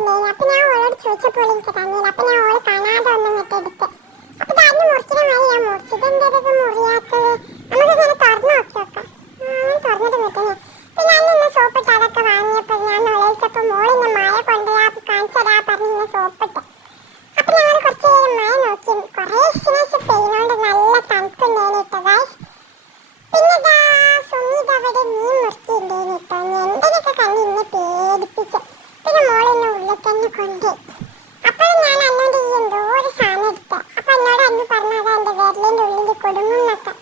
മുറിക്കുന്നുണ്ടായിരുന്നു. അപ്പൊ ഞാൻ അവളോട് ചോദിച്ചപ്പോൾ എനിക്ക് തന്നില്ല. അപ്പൊ ഞാൻ അവള് കാണാതെ ഒന്നും ഇങ്ങോട്ട് എടുത്ത്. അപ്പൊ തന്നെ മുറിക്കുന്ന മാതിരി ഞാൻ മുറിച്ചത്. എന്താ മുറിയാത്തത്? നമുക്ക് ഇങ്ങനെ തുറന്നു നോക്കി നോക്കാം. തുറന്നിട്ട് നിൽക്കുന്നേ. പിന്നെ അന്ന് സോപ്പിട്ട് അതൊക്കെ വാങ്ങിയപ്പോ ഞാൻ വിളിച്ചപ്പോ മോളിന്ന് മഴ കൊണ്ട് കാണിച്ചതാ പറഞ്ഞ സോപ്പിട്ട്. അപ്പൊ ഞങ്ങൾ കുറച്ച് നേരം മഴ നോക്കി. കുറേ ശേഷം പെയ്യുന്നോണ്ട് നല്ല തണുപ്പുണ്ടായിരുന്നു ഗൈസ്. പിന്നെ സുമിത് അവിടെ മീൻ മുറിക്കുന്നുണ്ടായിരുന്നു കേട്ടോ. ഞണ്ടിനൊക്കെ കണ്ട് ഇന്നെ പേടിപ്പിച്ച്. പിന്നെ മോളിന്ന് ഉള്ളിൽ തന്നെ കൊണ്ട്. അപ്പോൾ ഞാൻ അന്നോട് ഈ എന്തോ ഒരു സാധനം എടുത്ത. അപ്പൊ എന്നോട് അന്ന് പറഞ്ഞത് എന്റെ വിരലിന്റെ ഉള്ളിൽ കൊടുങ്ങുന്നൊക്കെ.